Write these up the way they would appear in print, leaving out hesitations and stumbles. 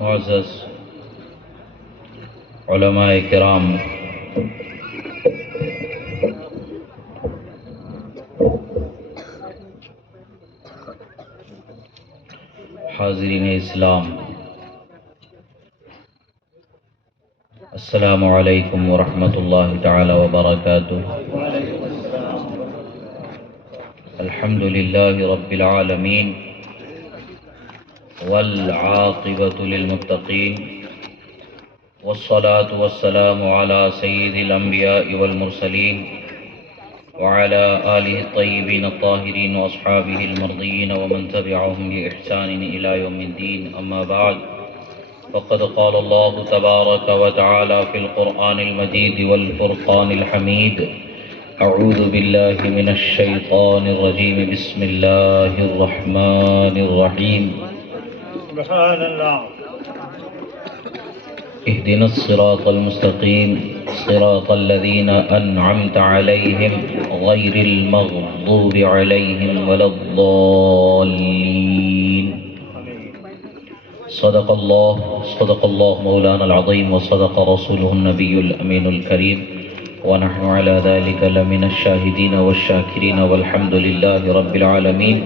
معزز علماء کرام، حاضرین اسلام، السلام علیکم ورحمۃ اللہ تعالی وبرکاتہ۔ الحمد للہ رب العالمین والعاقبۃ للمتقین، والصلاة والسلام علی سید الانبیاء والمرسلین وعلى آلہ الطیبین الطاہرین واصحابہ المرضین ومن تبعهم بإحسان إلى یوم الدین، اما بعد فقد قال الله تبارك وتعالى في القرآن المجيد والفرقان الحميد: أعوذ بالله من الشيطان الرجيم، بسم الله الرحمن الرحيم، سبحان الله. اهدنا الصراط المستقيم صراط الذين أنعمت عليهم غير المغضوب عليهم ولا الضالين. صدق الله مولانا العظيم، وصدق رسوله النبي الأمين الكريم، ونحن على ذلك لمن الشاهدين والشاكرين والحمد لله رب العالمين.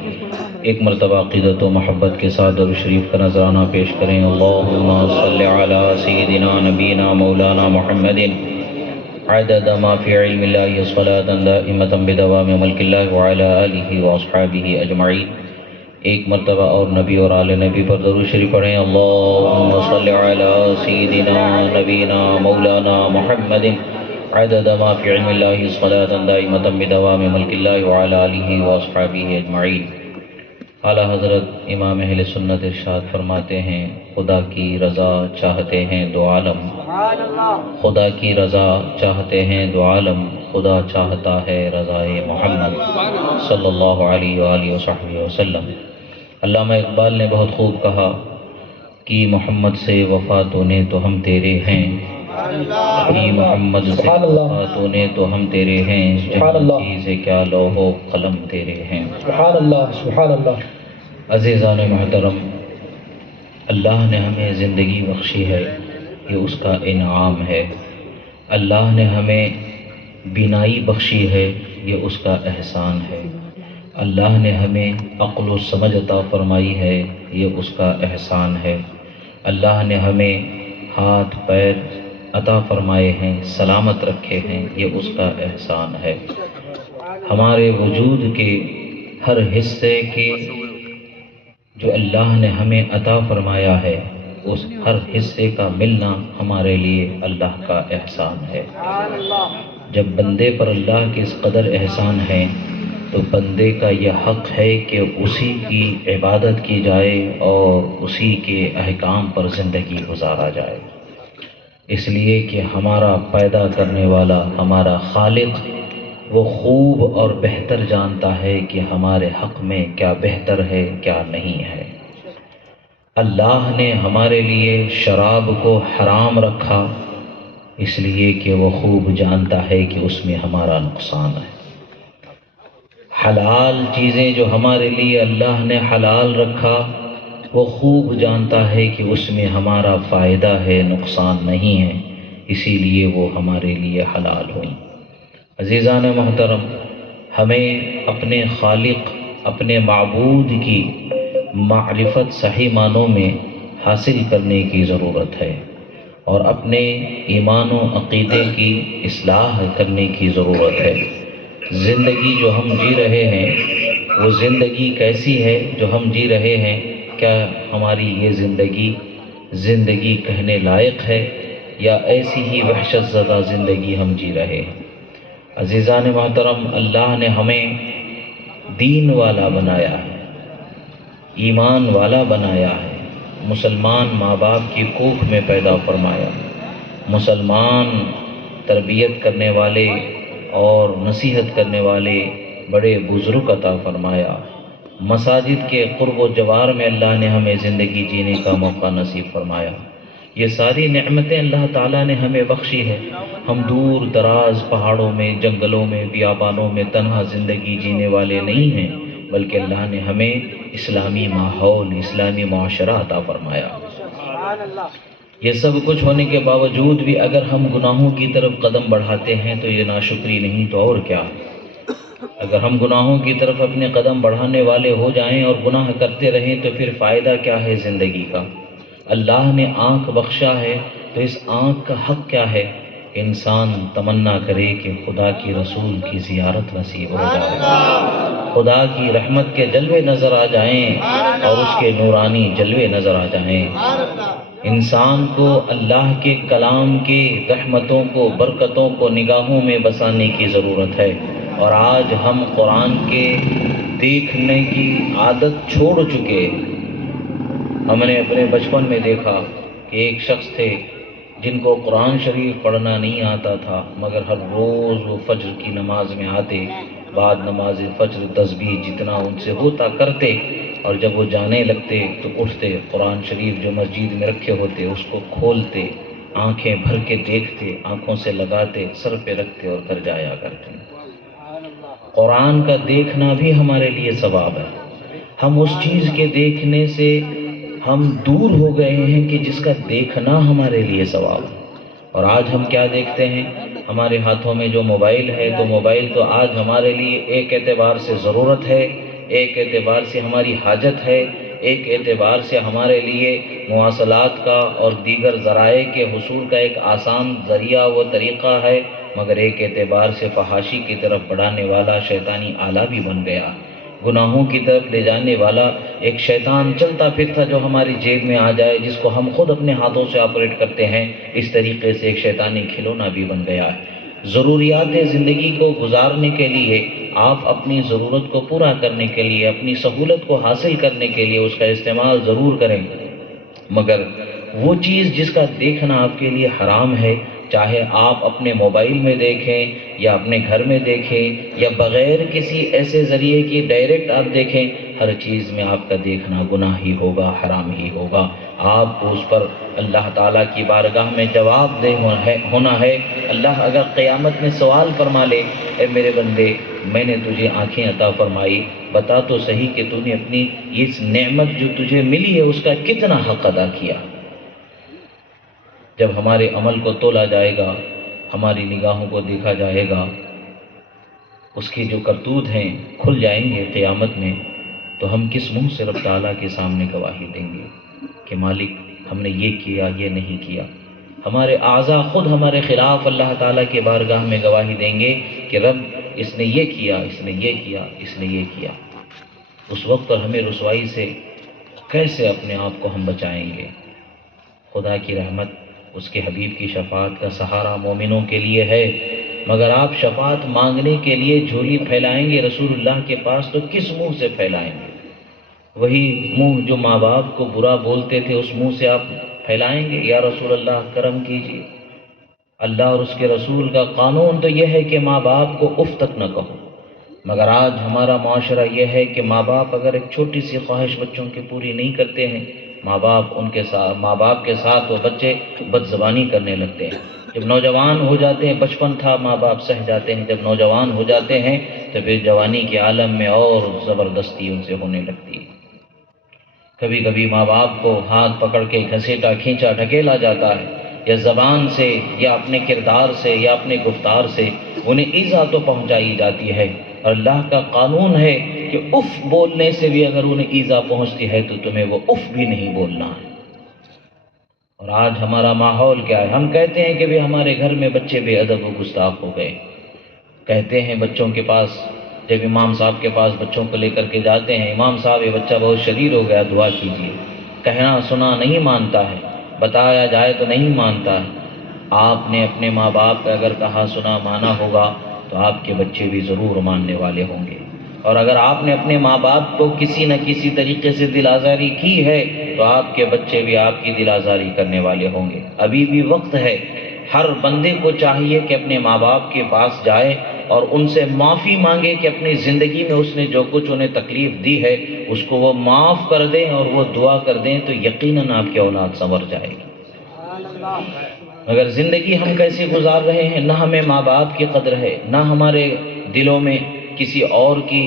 ایک مرتبہ عقیدت و محبت کے ساتھ درود شریف کا نذرانہ پیش کریں: اللہم صل علی سیدنا نبینا مولانا محمد عدد ما فی علم اللہ صلاة دائمة بدوام ملک اللہ وعلی آلہ واصحابہ اجمعین. ایک مرتبہ اور نبی اور آل نبی پر درود شریف پڑھیں: اللہم صل علی سیدنا نبینا مولانا محمد عدد ما فی علم اللہ صلاة دائمة بدوام ملک اللہ وعلی آلہ واصحابہ اجمعین. اعلیٰ حضرت امام اہل سنت ارشاد فرماتے ہیں: خدا کی رضا چاہتے ہیں دو عالم، خدا کی رضا چاہتے ہیں دو عالم، خدا چاہتا ہے رضائے محمد صلی اللہ علیہ وآلہ وصحبہ وسلم. علامہ اقبال نے بہت خوب کہا کہ محمد سے وفا تو نے تو ہم تیرے ہیں، کہ محمد سے وفا تو نے تو ہم تیرے ہیں، جہاں چیز کیا لوح و قلم تیرے ہیں. سبحان اللہ، سبحان اللہ. عزیزان محترم، اللہ نے ہمیں زندگی بخشی ہے، یہ اس کا انعام ہے. اللہ نے ہمیں بینائی بخشی ہے، یہ اس کا احسان ہے. اللہ نے ہمیں عقل و سمجھ عطا فرمائی ہے، یہ اس کا احسان ہے. اللہ نے ہمیں ہاتھ پیر عطا فرمائے ہیں، سلامت رکھے ہیں، یہ اس کا احسان ہے. ہمارے وجود کے ہر حصے کے جو اللہ نے ہمیں عطا فرمایا ہے، اس ہر حصے کا ملنا ہمارے لیے اللہ کا احسان ہے. جب بندے پر اللہ کے اس قدر احسان ہے تو بندے کا یہ حق ہے کہ اسی کی عبادت کی جائے اور اسی کے احکام پر زندگی گزارا جائے. اس لیے کہ ہمارا پیدا کرنے والا، ہمارا خالق، وہ خوب اور بہتر جانتا ہے کہ ہمارے حق میں کیا بہتر ہے کیا نہیں ہے. اللہ نے ہمارے لیے شراب کو حرام رکھا اس لیے کہ وہ خوب جانتا ہے کہ اس میں ہمارا نقصان ہے. حلال چیزیں جو ہمارے لیے اللہ نے حلال رکھا، وہ خوب جانتا ہے کہ اس میں ہمارا فائدہ ہے، نقصان نہیں ہے، اسی لیے وہ ہمارے لیے حلال ہوئی. عزیزان محترم، ہمیں اپنے خالق، اپنے معبود کی معرفت صحیح معنوں میں حاصل کرنے کی ضرورت ہے اور اپنے ایمان و عقیدے کی اصلاح کرنے کی ضرورت ہے. زندگی جو ہم جی رہے ہیں، وہ زندگی کیسی ہے جو ہم جی رہے ہیں؟ کیا ہماری یہ زندگی کہنے لائق ہے یا ایسی ہی وحشت زدہ زندگی ہم جی رہے ہیں؟ عزیزان محترم، اللہ نے ہمیں دین والا بنایا ہے، ایمان والا بنایا ہے. مسلمان ماں باپ کی کوکھ میں پیدا فرمایا، مسلمان تربیت کرنے والے اور نصیحت کرنے والے بڑے بزرگ عطا فرمایا. مساجد کے قرب و جوار میں اللہ نے ہمیں زندگی جینے کا موقع نصیب فرمایا. یہ ساری نعمتیں اللہ تعالیٰ نے ہمیں بخشی ہے. ہم دور دراز پہاڑوں میں، جنگلوں میں، بیابانوں میں تنہا زندگی جینے والے نہیں ہیں، بلکہ اللہ نے ہمیں اسلامی ماحول، اسلامی معاشرہ عطا فرمایا. یہ سب کچھ ہونے کے باوجود بھی اگر ہم گناہوں کی طرف قدم بڑھاتے ہیں تو یہ ناشکری نہیں تو اور کیا ہے۔ اگر ہم گناہوں کی طرف اپنے قدم بڑھانے والے ہو جائیں اور گناہ کرتے رہیں تو پھر فائدہ کیا ہے زندگی کا؟ اللہ نے آنکھ بخشا ہے تو اس آنکھ کا حق کیا ہے؟ انسان تمنا کرے کہ خدا کی رسول کی زیارت نصیب ہو جائے، خدا کی رحمت کے جلوے نظر آ جائیں اور اس کے نورانی جلوے نظر آ جائیں۔ انسان کو اللہ کے کلام کے رحمتوں کو، برکتوں کو نگاہوں میں بسانے کی ضرورت ہے، اور آج ہم قرآن کے دیکھنے کی عادت چھوڑ چکے۔ ہم نے اپنے بچپن میں دیکھا کہ ایک شخص تھے جن کو قرآن شریف پڑھنا نہیں آتا تھا، مگر ہر روز وہ فجر کی نماز میں آتے، بعد نماز فجر تسبیح جتنا ان سے ہوتا کرتے، اور جب وہ جانے لگتے تو اٹھتے، قرآن شریف جو مسجد میں رکھے ہوتے اس کو کھولتے، آنکھیں بھر کے دیکھتے، آنکھوں سے لگاتے، سر پہ رکھتے اور گھر جایا کرتے۔ قرآن کا دیکھنا بھی ہمارے لیے ثواب ہے۔ ہم اس چیز کے دیکھنے سے ہم دور ہو گئے ہیں کہ جس کا دیکھنا ہمارے لیے ثواب ہے۔ اور آج ہم کیا دیکھتے ہیں؟ ہمارے ہاتھوں میں جو موبائل ہے، تو موبائل تو آج ہمارے لیے ایک اعتبار سے ضرورت ہے، ایک اعتبار سے ہماری حاجت ہے، ایک اعتبار سے ہمارے لیے مواصلات کا اور دیگر ذرائع کے حصول کا ایک آسان ذریعہ و طریقہ ہے، مگر ایک اعتبار سے فحاشی کی طرف بڑھانے والا شیطانی آلہ بھی بن گیا۔ گناہوں کی طرف لے جانے والا ایک شیطان چلتا پھرتا جو ہماری جیب میں آ جائے، جس کو ہم خود اپنے ہاتھوں سے آپریٹ کرتے ہیں، اس طریقے سے ایک شیطانی کھلونا بھی بن گیا ہے۔ ضروریات زندگی کو گزارنے کے لیے، آپ اپنی ضرورت کو پورا کرنے کے لیے، اپنی سہولت کو حاصل کرنے کے لیے اس کا استعمال ضرور کریں، مگر وہ چیز جس کا دیکھنا آپ کے لیے حرام ہے، چاہے آپ اپنے موبائل میں دیکھیں یا اپنے گھر میں دیکھیں یا بغیر کسی ایسے ذریعے کی ڈائریکٹ آپ دیکھیں، ہر چیز میں آپ کا دیکھنا گناہ ہی ہوگا، حرام ہی ہوگا۔ آپ کو اس پر اللہ تعالیٰ کی بارگاہ میں جواب دہ ہونا ہے۔ اللہ اگر قیامت میں سوال فرما لے، اے میرے بندے، میں نے تجھے آنکھیں عطا فرمائی، بتا تو صحیح کہ تو نے اپنی اس نعمت جو تجھے ملی ہے اس کا کتنا حق ادا کیا؟ جب ہمارے عمل کو تولا جائے گا، ہماری نگاہوں کو دیکھا جائے گا، اس کی جو کرتوت ہیں کھل جائیں گے قیامت میں، تو ہم کس منہ سے رب تعالیٰ کے سامنے گواہی دیں گے کہ مالک ہم نے یہ کیا، یہ نہیں کیا؟ ہمارے اعضاء خود ہمارے خلاف اللہ تعالیٰ کے بارگاہ میں گواہی دیں گے کہ رب اس نے یہ کیا، اس نے یہ کیا، اس نے یہ کیا۔ اس وقت پر ہمیں رسوائی سے کیسے اپنے آپ کو ہم بچائیں گے؟ خدا کی رحمت، اس کے حبیب کی شفاعت کا سہارا مومنوں کے لیے ہے، مگر آپ شفاعت مانگنے کے لیے جھولی پھیلائیں گے رسول اللہ کے پاس تو کس منہ سے پھیلائیں گے؟ وہی منہ جو ماں باپ کو برا بولتے تھے، اس منہ سے آپ پھیلائیں گے یا رسول اللہ کرم کیجیے؟ اللہ اور اس کے رسول کا قانون تو یہ ہے کہ ماں باپ کو اف تک نہ کہو، مگر آج ہمارا معاشرہ یہ ہے کہ ماں باپ اگر ایک چھوٹی سی خواہش بچوں کی پوری نہیں کرتے ہیں، ماں باپ کے ساتھ وہ بچے بد زبانی کرنے لگتے ہیں۔ جب نوجوان ہو جاتے ہیں، بچپن تھا ماں باپ سہ جاتے ہیں، جب نوجوان ہو جاتے ہیں تو پھر جوانی کے عالم میں اور زبردستی ان سے ہونے لگتی ہے۔ کبھی کبھی ماں باپ کو ہاتھ پکڑ کے گھسیٹا کھینچا ڈھکیلا جاتا ہے، یا زبان سے یا اپنے کردار سے یا اپنے گفتار سے انہیں ایذا تو پہنچائی جاتی ہے، اور اللہ کا قانون ہے کہ اف بولنے سے بھی اگر انہیں ایذا پہنچتی ہے تو تمہیں وہ اف بھی نہیں بولنا ہے۔ اور آج ہمارا ماحول کیا ہے؟ ہم کہتے ہیں کہ بھی ہمارے گھر میں بچے بے ادب و گستاخ ہو گئے، کہتے ہیں بچوں کے پاس، جب امام صاحب کے پاس بچوں کو لے کر کے جاتے ہیں، امام صاحب یہ بچہ بہت شریر ہو گیا، دعا کیجیے، کہنا سنا نہیں مانتا ہے، بتایا جائے تو نہیں مانتا ہے۔ آپ نے اپنے ماں باپ کا اگر کہا سنا مانا ہوگا تو آپ کے بچے بھی ضرور ماننے والے ہوں گے، اور اگر آپ نے اپنے ماں باپ کو کسی نہ کسی طریقے سے دل آزاری کی ہے تو آپ کے بچے بھی آپ کی دل آزاری کرنے والے ہوں گے۔ ابھی بھی وقت ہے، ہر بندے کو چاہیے کہ اپنے ماں باپ کے پاس جائے اور ان سے معافی مانگے کہ اپنی زندگی میں اس نے جو کچھ انہیں تکلیف دی ہے اس کو وہ معاف کر دیں اور وہ دعا کر دیں، تو یقیناً آپ کی اولاد سنور جائے گی۔ مگر زندگی ہم کیسے گزار رہے ہیں؟ نہ ہمیں ماں باپ کی قدر ہے، نہ ہمارے دلوں میں کسی اور کی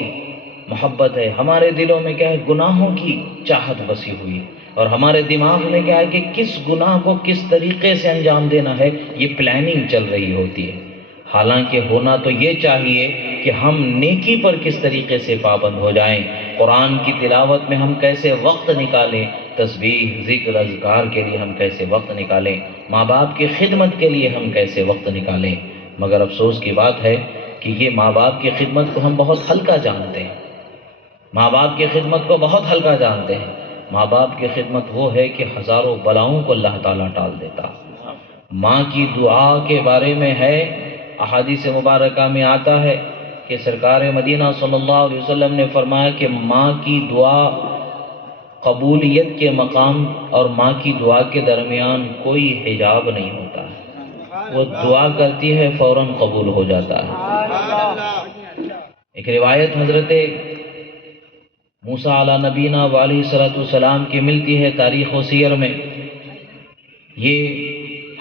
محبت ہے، ہمارے دلوں میں کیا ہے؟ گناہوں کی چاہت بسی ہوئی ہے۔ اور ہمارے دماغ میں کیا ہے کہ کس گناہ کو کس طریقے سے انجام دینا ہے، یہ پلاننگ چل رہی ہوتی ہے۔ حالانکہ ہونا تو یہ چاہیے کہ ہم نیکی پر کس طریقے سے پابند ہو جائیں، قرآن کی تلاوت میں ہم کیسے وقت نکالیں، تسبیح ذکر اذکار کے لیے ہم کیسے وقت نکالیں، ماں باپ کی خدمت کے لیے ہم کیسے وقت نکالیں۔ مگر افسوس کی بات ہے کہ یہ ماں باپ کی خدمت کو ہم بہت ہلکا جانتے ہیں، ماں باپ کی خدمت کو بہت ہلکا جانتے ہیں۔ ماں باپ کی خدمت وہ ہے کہ ہزاروں بلاؤں کو اللہ تعالیٰ ٹال دیتا۔ ماں کی دعا کے بارے میں ہے، احادیث مبارکہ میں آتا ہے کہ سرکار مدینہ صلی اللہ علیہ وسلم نے فرمایا کہ ماں کی دعا قبولیت کے مقام اور ماں کی دعا کے درمیان کوئی حجاب نہیں ہوتا ہے، وہ دعا کرتی ہے فوراً قبول ہو جاتا ہے۔ ایک روایت حضرت موسیٰ علیہ نبینا علیہ صلاۃ والسلام کی ملتی ہے تاریخ و سیر میں۔ یہ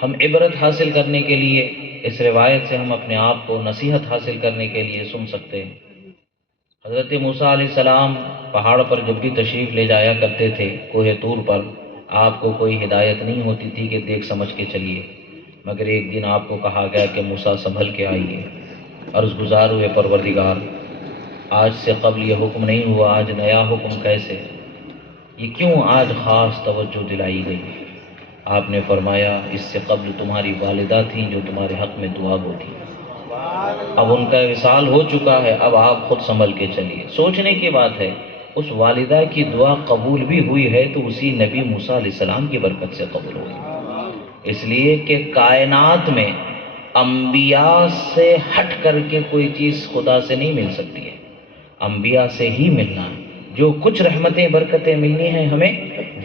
ہم عبرت حاصل کرنے کے لیے اس روایت سے ہم اپنے آپ کو نصیحت حاصل کرنے کے لیے سن سکتے ہیں۔ حضرت موسیٰ علیہ السلام پہاڑ پر جب بھی تشریف لے جایا کرتے تھے، کوہ طور پر، آپ کو کوئی ہدایت نہیں ہوتی تھی کہ دیکھ سمجھ کے چلیے، مگر ایک دن آپ کو کہا گیا کہ موسیٰ سنبھل کے آئیے۔ عرض گزار ہوئے پروردگار، آج سے قبل یہ حکم نہیں ہوا، آج نیا حکم کیسے؟ یہ کیوں آج خاص توجہ دلائی گئی؟ آپ نے فرمایا اس سے قبل تمہاری والدہ تھیں جو تمہارے حق میں دعا گو تھیں، اب ان کا وصال ہو چکا ہے، اب آپ خود سنبھل کے چلیے۔ سوچنے کی بات ہے، اس والدہ کی دعا قبول بھی ہوئی ہے تو اسی نبی موسیٰ علیہ السلام کی برکت سے قبول ہوئی، اس لیے کہ کائنات میں انبیاء سے ہٹ کر کے کوئی چیز خدا سے نہیں مل سکتی ہے، انبیاء سے ہی ملنا ہے۔ جو کچھ رحمتیں برکتیں ملنی ہیں ہمیں،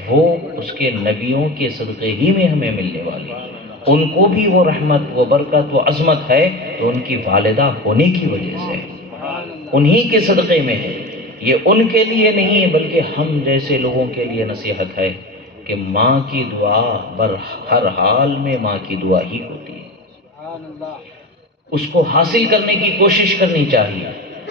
وہ اس کے نبیوں کے صدقے ہی میں ہمیں ملنے والی ہیں۔ ان کو بھی وہ رحمت، وہ برکت، وہ عظمت ہے تو ان کی والدہ ہونے کی وجہ سے، انہی کے صدقے میں ہے۔ یہ ان کے لیے نہیں بلکہ ہم جیسے لوگوں کے لیے نصیحت ہے کہ ماں کی دعا ہر حال میں ماں کی دعا ہی ہوتی ہے، اس کو حاصل کرنے کی کوشش کرنی چاہیے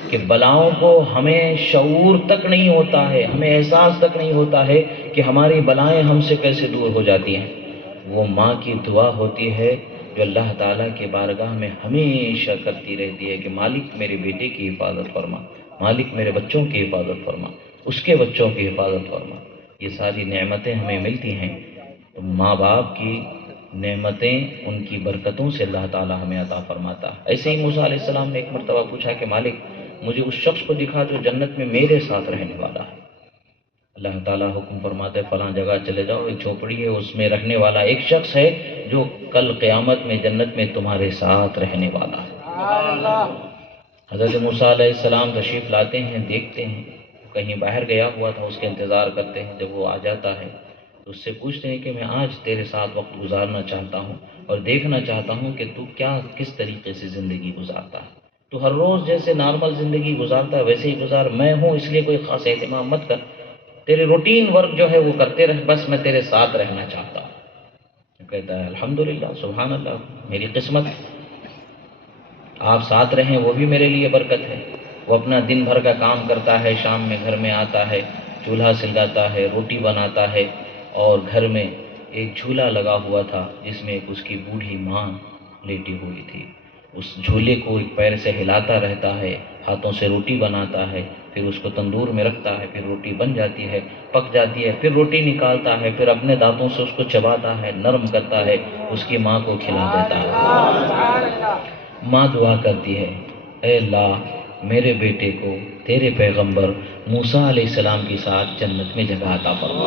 کہ بلاؤں کو ہمیں شعور تک نہیں ہوتا ہے، ہمیں احساس تک نہیں ہوتا ہے کہ ہماری بلائیں ہم سے کیسے دور ہو جاتی ہیں۔ وہ ماں کی دعا ہوتی ہے جو اللہ تعالیٰ کے بارگاہ میں ہمیشہ کرتی رہتی ہے کہ مالک میرے بیٹے کی حفاظت فرما، مالک میرے بچوں کی حفاظت فرما، اس کے بچوں کی حفاظت فرما۔ یہ ساری نعمتیں ہمیں ملتی ہیں تو ماں باپ کی نعمتیں، ان کی برکتوں سے اللہ تعالیٰ ہمیں عطا فرماتا ہے۔ ایسے ہی موسیٰ علیہ السلام نے ایک مرتبہ پوچھا کہ مالک مجھے اس شخص کو دکھا جو جنت میں میرے ساتھ رہنے والا ہے۔ اللہ تعالیٰ حکم فرماتے فلاں جگہ چلے جاؤ، ایک جھوپڑی ہے اس میں رہنے والا ایک شخص ہے جو کل قیامت میں جنت میں تمہارے ساتھ رہنے والا ہے۔ حضرت موسیٰ علیہ السلام تشریف لاتے ہیں، دیکھتے ہیں کہیں باہر گیا ہوا تھا، اس کے انتظار کرتے ہیں۔ جب وہ آ جاتا ہے تو اس سے پوچھتے ہیں کہ میں آج تیرے ساتھ وقت گزارنا چاہتا ہوں اور دیکھنا چاہتا ہوں کہ تو کس طریقے سے زندگی گزارتا ہے۔ تو ہر روز جیسے نارمل زندگی گزارتا ہے ویسے ہی گزار، میں ہوں اس لیے کوئی خاص اہتمام مت کر، تیرے روٹین ورک جو ہے وہ کرتے رہ، بس میں تیرے ساتھ رہنا چاہتا ہوں۔ کہتا ہے الحمدللہ، سبحان اللہ، میری قسمت، آپ ساتھ رہیں وہ بھی میرے لیے برکت ہے۔ وہ اپنا دن بھر کا کام کرتا ہے، شام میں گھر میں آتا ہے، چولہا سلگاتا ہے، روٹی بناتا ہے، اور گھر میں ایک جھولا لگا ہوا تھا جس میں ایک اس کی بوڑھی ماں لیٹی ہوئی تھی۔ اس جھولے کو ایک پیر سے ہلاتا رہتا ہے، ہاتھوں سے روٹی بناتا ہے، پھر اس کو تندور میں رکھتا ہے، پھر روٹی بن جاتی ہے، پک جاتی ہے، پھر روٹی نکالتا ہے، پھر اپنے دانتوں سے اس کو چباتا ہے، نرم کرتا ہے، اس کی ماں کو کھلا دیتا ہے۔ ماں دعا کرتی ہے اے اللہ میرے بیٹے کو تیرے پیغمبر موسیٰ علیہ السلام کے ساتھ جنت میں جگہ عطا فرما۔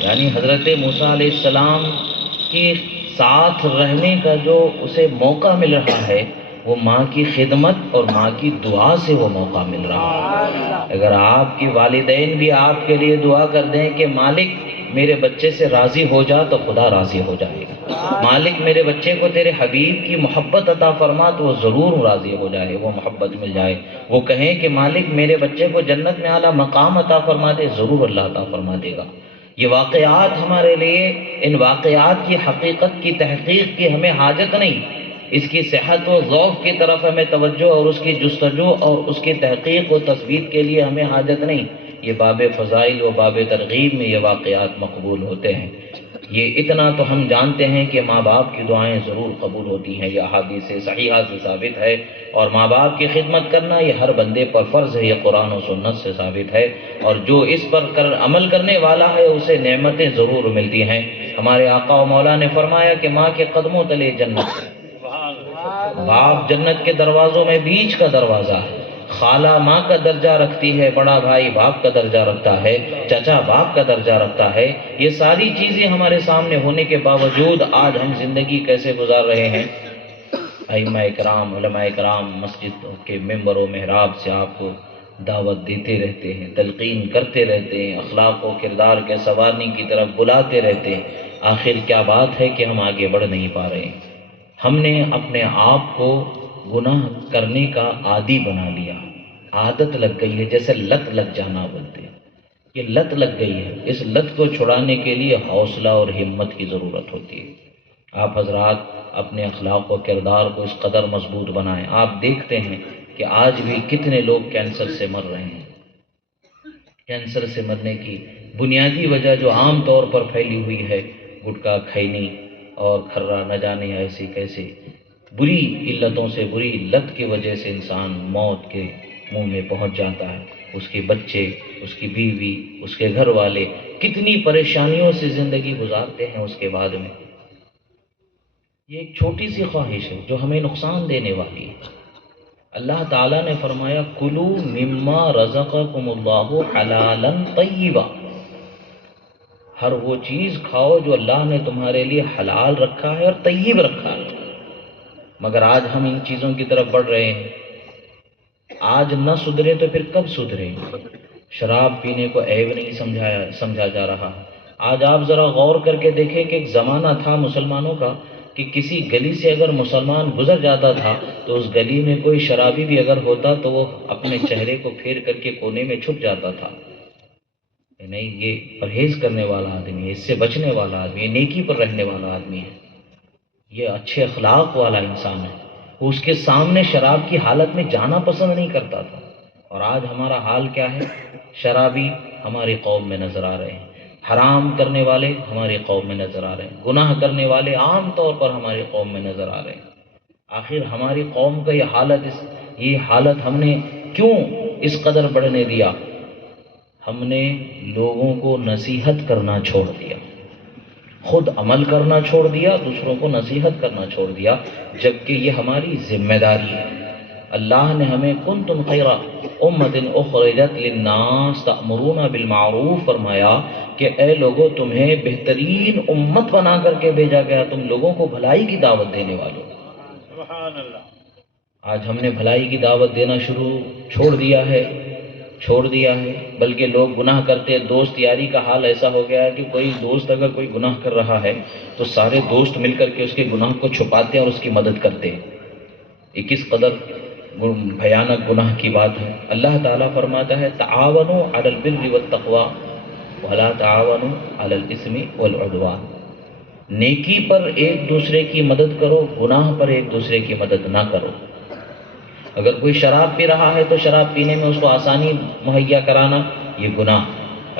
یعنی حضرت موسیٰ علیہ السلام کے ساتھ رہنے کا جو اسے موقع مل رہا ہے وہ ماں کی خدمت اور ماں کی دعا سے وہ موقع مل رہا ہے۔ اگر آپ کی والدین بھی آپ کے لیے دعا کر دیں کہ مالک میرے بچے سے راضی ہو جا تو خدا راضی ہو جائے گا، مالک میرے بچے کو تیرے حبیب کی محبت عطا فرما تو وہ ضرور راضی ہو جائے، وہ محبت مل جائے۔ وہ کہیں کہ مالک میرے بچے کو جنت میں اعلیٰ مقام عطا فرما دے، ضرور اللہ عطا فرما دے گا۔ یہ واقعات ہمارے لیے، ان واقعات کی حقیقت کی تحقیق کی ہمیں حاجت نہیں، اس کی صحت و ذوق کی طرف ہمیں توجہ اور اس کی جستجو اور اس کی تحقیق و تثبیت کے لیے ہمیں حاجت نہیں۔ یہ باب فضائل و باب ترغیب میں یہ واقعات مقبول ہوتے ہیں۔ یہ اتنا تو ہم جانتے ہیں کہ ماں باپ کی دعائیں ضرور قبول ہوتی ہیں، یہ احادیث صحیحہ سے ثابت ہے، اور ماں باپ کی خدمت کرنا یہ ہر بندے پر فرض ہے، یہ قرآن و سنت سے ثابت ہے، اور جو اس پر عمل کرنے والا ہے اسے نعمتیں ضرور ملتی ہیں۔ ہمارے آقا و مولا نے فرمایا کہ ماں کے قدموں تلے جنت ہے، باپ جنت کے دروازوں میں بیچ کا دروازہ ہے، خالہ ماں کا درجہ رکھتی ہے، بڑا بھائی باپ کا درجہ رکھتا ہے، چچا باپ کا درجہ رکھتا ہے۔ یہ ساری چیزیں ہمارے سامنے ہونے کے باوجود آج ہم زندگی کیسے گزار رہے ہیں؟ ائمہ اکرام، علماء اکرام مسجد کے ممبر و محراب سے آپ کو دعوت دیتے رہتے ہیں، تلقین کرتے رہتے ہیں، اخلاق و کردار کے سنوارنے کی طرف بلاتے رہتے ہیں، آخر کیا بات ہے کہ ہم آگے بڑھ نہیں پا رہے ہیں؟ ہم نے اپنے آپ کو گناہ کرنے کا عادی بنا لیا، عادت لگ گئی ہے، جیسے لت لگ جانا بولتے ہیں، یہ لت لگ گئی ہے۔ اس لت کو چھڑانے کے لیے حوصلہ اور ہمت کی ضرورت ہوتی ہے۔ آپ حضرات اپنے اخلاق و کردار کو اس قدر مضبوط بنائیں۔ آپ دیکھتے ہیں کہ آج بھی کتنے لوگ کینسر سے مر رہے ہیں۔ کینسر سے مرنے کی بنیادی وجہ جو عام طور پر پھیلی ہوئی ہے، گٹکا کھینی اور کھرا نہ جانے ایسی کیسے بری علتوں سے، بری لت کی وجہ سے انسان موت کے منہ میں پہنچ جاتا ہے۔ اس کے بچے، اس کی بیوی، اس کے گھر والے کتنی پریشانیوں سے زندگی گزارتے ہیں اس کے بعد میں۔ یہ ایک چھوٹی سی خواہش ہے جو ہمیں نقصان دینے والی ہے۔ اللہ تعالیٰ نے فرمایا کلوا مما رزقکم اللہ حلالا طیبا، ہر وہ چیز کھاؤ جو اللہ نے تمہارے لیے حلال رکھا ہے اور طیب رکھا ہے۔ مگر آج ہم ان چیزوں کی طرف بڑھ رہے ہیں۔ آج نہ سدھرے تو پھر کب سدھریں گے؟ شراب پینے کو عیب نہیں سمجھا جا رہا۔ آج آپ ذرا غور کر کے دیکھیں کہ ایک زمانہ تھا مسلمانوں کا کہ کسی گلی سے اگر مسلمان گزر جاتا تھا تو اس گلی میں کوئی شرابی بھی اگر ہوتا تو وہ اپنے چہرے کو پھیر کر کے کونے میں چھپ جاتا تھا۔ نہیں، یہ پرہیز کرنے والا آدمی ہے، اس سے بچنے والا آدمی ہے، نیکی پر رہنے والا آدمی ہے، یہ اچھے اخلاق والا انسان ہے۔ وہ اس کے سامنے شراب کی حالت میں جانا پسند نہیں کرتا تھا۔ اور آج ہمارا حال کیا ہے؟ شرابی ہماری قوم میں نظر آ رہے ہیں، حرام کرنے والے ہماری قوم میں نظر آ رہے ہیں، گناہ کرنے والے عام طور پر ہماری قوم میں نظر آ رہے ہیں۔ آخر ہماری قوم کا یہ حالت ہم نے کیوں اس قدر بڑھنے دیا؟ ہم نے لوگوں کو نصیحت کرنا چھوڑ دیا، خود عمل کرنا چھوڑ دیا، دوسروں کو نصیحت کرنا چھوڑ دیا، جبکہ یہ ہماری ذمہ داری ہے۔ اللہ نے ہمیں کنتم خیر امۃ اخرجت للناس تأمرون بالمعروف فرمایا کہ اے لوگو تمہیں بہترین امت بنا کر کے بھیجا گیا، تم لوگوں کو بھلائی کی دعوت دینے والے۔ سبحان اللہ۔ آج ہم نے بھلائی کی دعوت دینا چھوڑ دیا ہے، بلکہ لوگ گناہ کرتے، دوست یاری کا حال ایسا ہو گیا ہے کہ کوئی دوست اگر کوئی گناہ کر رہا ہے تو سارے دوست مل کر کے اس کے گناہ کو چھپاتے ہیں اور اس کی مدد کرتے ہیں۔ یہ کس قدر بھیانک گناہ کی بات ہے۔ اللہ تعالیٰ فرماتا ہے تعاونوا علی البر والتقوی ولا تعاونوا علی الاثم والعدوان، نیکی پر ایک دوسرے کی مدد کرو، گناہ پر ایک دوسرے کی مدد نہ کرو۔ اگر کوئی شراب پی رہا ہے تو شراب پینے میں اس کو آسانی مہیا کرانا یہ گناہ۔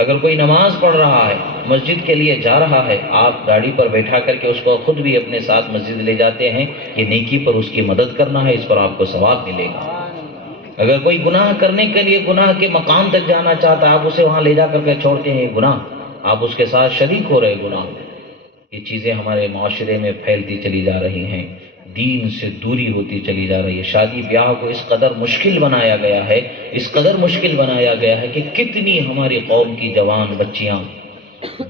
اگر کوئی نماز پڑھ رہا ہے، مسجد کے لیے جا رہا ہے، آپ گاڑی پر بیٹھا کر کے اس کو خود بھی اپنے ساتھ مسجد لے جاتے ہیں، یہ نیکی پر اس کی مدد کرنا ہے، اس پر آپ کو ثواب ملے گا۔ اگر کوئی گناہ کرنے کے لیے گناہ کے مقام تک جانا چاہتا ہے، آپ اسے وہاں لے جا کر کے چھوڑتے ہیں، یہ گناہ، آپ اس کے ساتھ شریک ہو رہے گناہ۔ یہ چیزیں ہمارے معاشرے میں پھیلتی چلی جا رہی ہیں، دین سے دوری ہوتی چلی جا رہی ہے۔ شادی بیاہ کو اس قدر مشکل بنایا گیا ہے کہ کتنی ہماری قوم کی جوان بچیاں،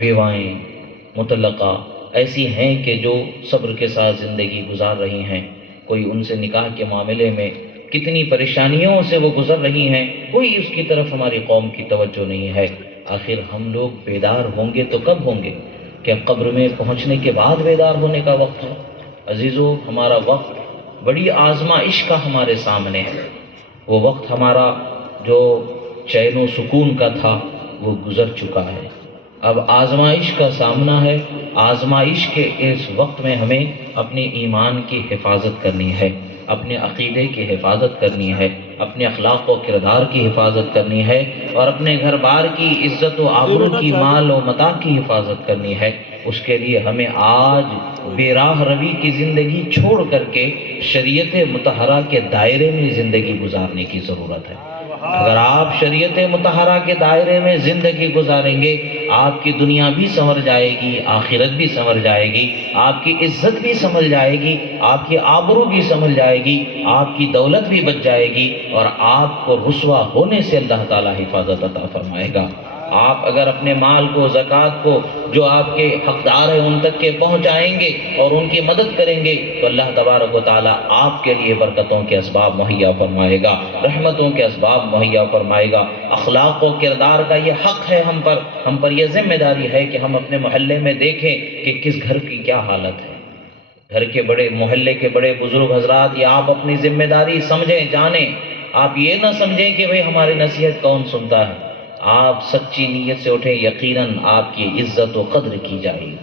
بیوائیں، مطلقہ ایسی ہیں کہ جو صبر کے ساتھ زندگی گزار رہی ہیں۔ کوئی ان سے نکاح کے معاملے میں کتنی پریشانیوں سے وہ گزر رہی ہیں، کوئی اس کی طرف ہماری قوم کی توجہ نہیں ہے۔ آخر ہم لوگ بیدار ہوں گے تو کب ہوں گے؟ کیا قبر میں پہنچنے کے بعد بیدار ہونے کا وقت ہے؟ عزیزو، ہمارا وقت بڑی آزمائش کا ہمارے سامنے ہے۔ وہ وقت ہمارا جو چین و سکون کا تھا وہ گزر چکا ہے، اب آزمائش کا سامنا ہے۔ آزمائش کے اس وقت میں ہمیں اپنے ایمان کی حفاظت کرنی ہے، اپنے عقیدے کی حفاظت کرنی ہے، اپنے اخلاق و کردار کی حفاظت کرنی ہے، اور اپنے گھر بار کی عزت و آبرو کی، مال و متاع کی حفاظت کرنی ہے، اس کے لیے ہمیں آج بے راہ روی کی زندگی چھوڑ کر کے شریعت مطہرہ کے دائرے میں زندگی گزارنے کی ضرورت ہے۔ اگر آپ شریعت مطہرہ کے دائرے میں زندگی گزاریں گے، آپ کی دنیا بھی سنور جائے گی، آخرت بھی سنور جائے گی، آپ کی عزت بھی سنبھل جائے گی، آپ کی آبرو بھی سنبھل جائے گی، آپ کی دولت بھی بچ جائے گی، اور آپ کو رسوا ہونے سے اللہ تعالیٰ حفاظت عطا فرمائے گا۔ آپ اگر اپنے مال کو، زکوٰۃ کو جو آپ کے حقدار ہیں ان تک کے پہنچائیں گے اور ان کی مدد کریں گے، تو اللہ تبارک و تعالیٰ آپ کے لیے برکتوں کے اسباب مہیا فرمائے گا، رحمتوں کے اسباب مہیا فرمائے گا۔ اخلاق و کردار کا یہ حق ہے ہم پر یہ ذمہ داری ہے کہ ہم اپنے محلے میں دیکھیں کہ کس گھر کی کیا حالت ہے۔ گھر کے بڑے، محلے کے بڑے بزرگ حضرات، یا آپ اپنی ذمہ داری سمجھیں، جانیں۔ آپ یہ نہ سمجھیں کہ بھئی ہماری نصیحت کون سنتا ہے۔ آپ سچی نیت سے اٹھیں، یقیناً آپ کی عزت و قدر کی جائے گی۔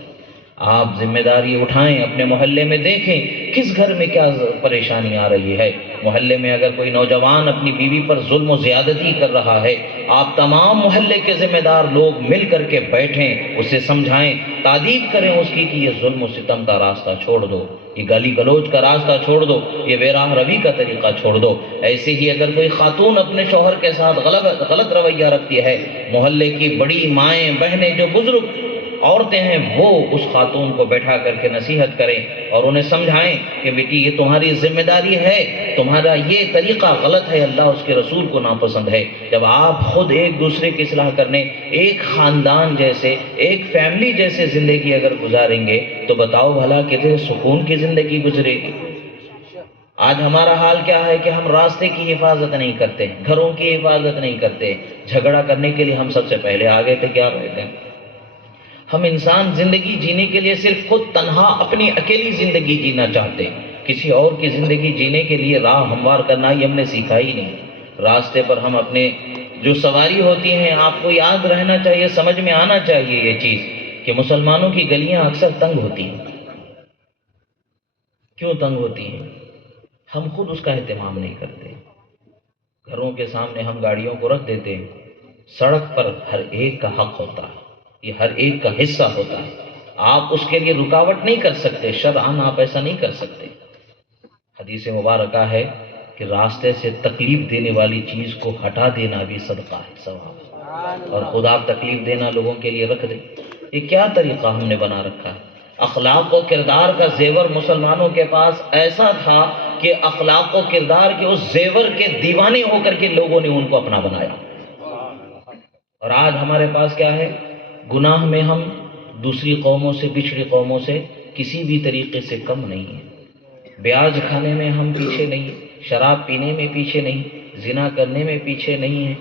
آپ ذمہ داری اٹھائیں، اپنے محلے میں دیکھیں کس گھر میں کیا پریشانی آ رہی ہے۔ محلے میں اگر کوئی نوجوان اپنی بیوی پر ظلم و زیادتی کر رہا ہے، آپ تمام محلے کے ذمہ دار لوگ مل کر کے بیٹھیں، اسے سمجھائیں، تادیب کریں اس کی کہ یہ ظلم و ستم کا راستہ چھوڑ دو، یہ گالی گلوچ کا راستہ چھوڑ دو، یہ بے راہ روی کا طریقہ چھوڑ دو۔ ایسے ہی اگر کوئی خاتون اپنے شوہر کے ساتھ غلط رویہ رکھتی ہے، محلے کی بڑی مائیں، بہنیں، جو بزرگ عورتیں ہیں، وہ اس خاتون کو بیٹھا کر کے نصیحت کریں اور انہیں سمجھائیں کہ بیٹی یہ تمہاری ذمہ داری ہے، تمہارا یہ طریقہ غلط ہے، اللہ اس کے رسول کو ناپسند ہے۔ جب آپ خود ایک دوسرے کی اصلاح کرنے، ایک خاندان جیسے، ایک فیملی جیسے زندگی اگر گزاریں گے تو بتاؤ بھلا کتنے سکون کی زندگی گزرے گی۔ آج ہمارا حال کیا ہے کہ ہم راستے کی حفاظت نہیں کرتے، گھروں کی حفاظت نہیں کرتے۔ جھگڑا کرنے کے لیے ہم سب سے پہلے آگے تیار رہتے ہیں۔ ہم انسان زندگی جینے کے لیے صرف خود تنہا اپنی اکیلی زندگی جینا چاہتے ہیں، کسی اور کی زندگی جینے کے لیے راہ ہموار کرنا یہ ہم نے سیکھا ہی نہیں۔ راستے پر ہم اپنے جو سواری ہوتی ہیں، آپ کو یاد رہنا چاہیے، سمجھ میں آنا چاہیے یہ چیز کہ مسلمانوں کی گلیاں اکثر تنگ ہوتی ہیں۔ کیوں تنگ ہوتی ہیں؟ ہم خود اس کا اہتمام نہیں کرتے۔ گھروں کے سامنے ہم گاڑیوں کو رکھ دیتے ہیں۔ سڑک پر ہر ایک کا حق ہوتا ہے، یہ ہر ایک کا حصہ ہوتا ہے۔ آپ اس کے لیے رکاوٹ نہیں کر سکتے، شرعاً آپ ایسا نہیں کر سکتے۔ حدیث مبارکہ ہے کہ راستے سے تکلیف دینے والی چیز کو ہٹا دینا بھی صدقہ ہے، ثواب ہے، اور خود آپ تکلیف دینا لوگوں کے لیے رکھ دیں، یہ کیا طریقہ ہم نے بنا رکھا ہے؟ اخلاق و کردار کا زیور مسلمانوں کے پاس ایسا تھا کہ اخلاق و کردار کے اس زیور کے دیوانے ہو کر کے لوگوں نے ان کو اپنا بنایا۔ اور آج ہمارے پاس کیا ہے؟ گناہ میں ہم دوسری قوموں سے، پچھڑی قوموں سے کسی بھی طریقے سے کم نہیں ہیں۔ بیاج کھانے میں ہم پیچھے نہیں، شراب پینے میں پیچھے نہیں، زنا کرنے میں پیچھے نہیں ہیں،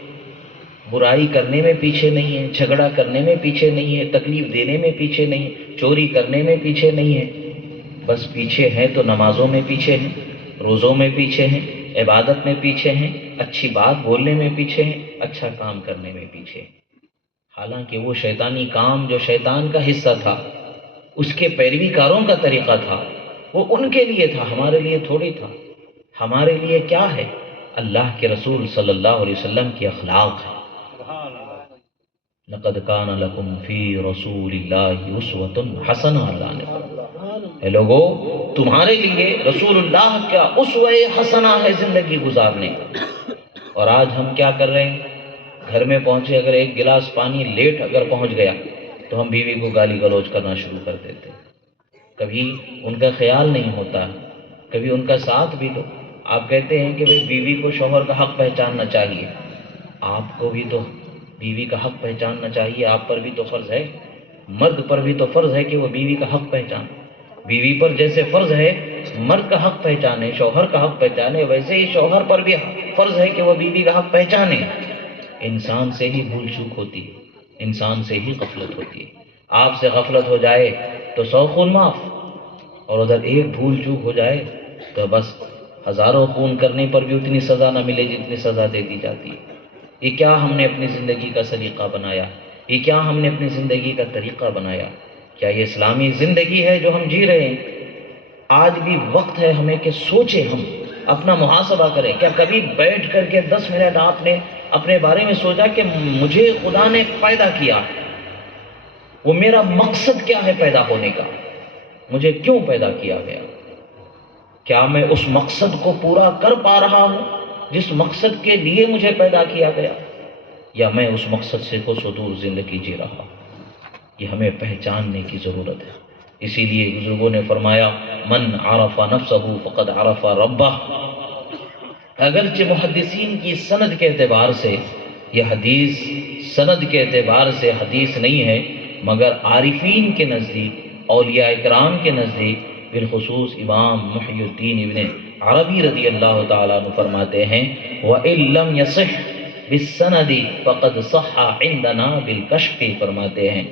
برائی کرنے میں پیچھے نہیں ہیں، جھگڑا کرنے میں پیچھے نہیں ہیں، تکلیف دینے میں پیچھے نہیں ہیں، چوری کرنے میں پیچھے نہیں ہیں۔ بس پیچھے ہیں تو نمازوں میں پیچھے ہیں، روزوں میں پیچھے ہیں، عبادت میں پیچھے ہیں، اچھی بات بولنے میں پیچھے ہیں، اچھا کام کرنے میں پیچھے ہیں۔ حالانکہ وہ شیطانی کام جو شیطان کا حصہ تھا، اس کے پیروی کاروں کا طریقہ تھا، وہ ان کے لیے تھا، ہمارے لیے تھوڑی تھا۔ ہمارے لیے کیا ہے؟ اللہ کے رسول صلی اللہ علیہ وسلم کی اخلاق ہے۔ لَقَدْ كَانَ لَكُمْ فِي رَسُولِ اللَّهِ أُسْوَةٌ حَسَنَةٌ، اللہ نے فرمایا اے لوگو تمہارے لیے رسول اللہ کا اسوہ حسنہ ہے زندگی گزارنے۔ اور آج ہم کیا کر رہے ہیں؟ گھر میں پہنچے اگر ایک گلاس پانی لیٹ اگر پہنچ گیا تو ہم بیوی کو گالی گلوچ کرنا شروع کر دیتے ہیں۔ کبھی ان کا خیال نہیں ہوتا، کبھی ان کا ساتھ بھی دو۔ آپ کہتے ہیں کہ بھئی بیوی کو شوہر کا حق پہچاننا چاہیے، آپ کو بھی تو بیوی کا حق پہچاننا چاہیے، آپ پر بھی تو فرض ہے، مرد پر بھی تو فرض ہے کہ وہ بیوی کا حق پہچانے۔ بیوی پر جیسے فرض ہے مرد کا حق پہچانے، شوہر کا حق پہچانے، ویسے ہی شوہر پر بھی فرض ہے کہ وہ بیوی کا حق پہچانے۔ انسان سے ہی بھول چوک ہوتی ہے، انسان سے ہی غفلت ہوتی ہے۔ آپ سے غفلت ہو جائے تو 100 خون معاف، اور اگر ایک بھول چوک ہو جائے تو بس ہزاروں خون کرنے پر بھی اتنی سزا نہ ملے جتنی سزا دے دی جاتی ہے۔ یہ کیا ہم نے اپنی زندگی کا سلیقہ بنایا؟ یہ کیا ہم نے اپنی زندگی کا طریقہ بنایا؟ کیا یہ اسلامی زندگی ہے جو ہم جی رہے ہیں؟ آج بھی وقت ہے ہمیں کہ سوچیں ہم اپنا محاسبہ کریں. کیا کبھی بیٹھ کر کے 10 منٹ آپ نے اپنے بارے میں سوچا کہ مجھے خدا نے پیدا کیا ہے، وہ میرا مقصد کیا ہے پیدا ہونے کا، مجھے کیوں پیدا کیا گیا؟ کیا میں اس مقصد کو پورا کر پا رہا ہوں جس مقصد کے لیے مجھے پیدا کیا گیا، یا میں اس مقصد سے کوسوں دور زندگی جی رہا ہوں؟ یہ ہمیں پہچاننے کی ضرورت ہے. اسی لیے بزرگوں نے فرمایا من عرف نفسہ فقد عرف ربہ. اگرچہ محدثین کی سند کے اعتبار سے یہ حدیث سند کے اعتبار سے حدیث نہیں ہے، مگر عارفین کے نزدیک، اولیاء اکرام کے نزدیک، بالخصوص امام محی الدین ابن عربی رضی اللہ تعالیٰ عنہ فرماتے ہیں وَإِن لَمْ يَصِحْ بِالسَّنَدِ فَقَدْ صَحَّ عِنْدَنَا بِالْكَشْفِ. فرماتے ہیں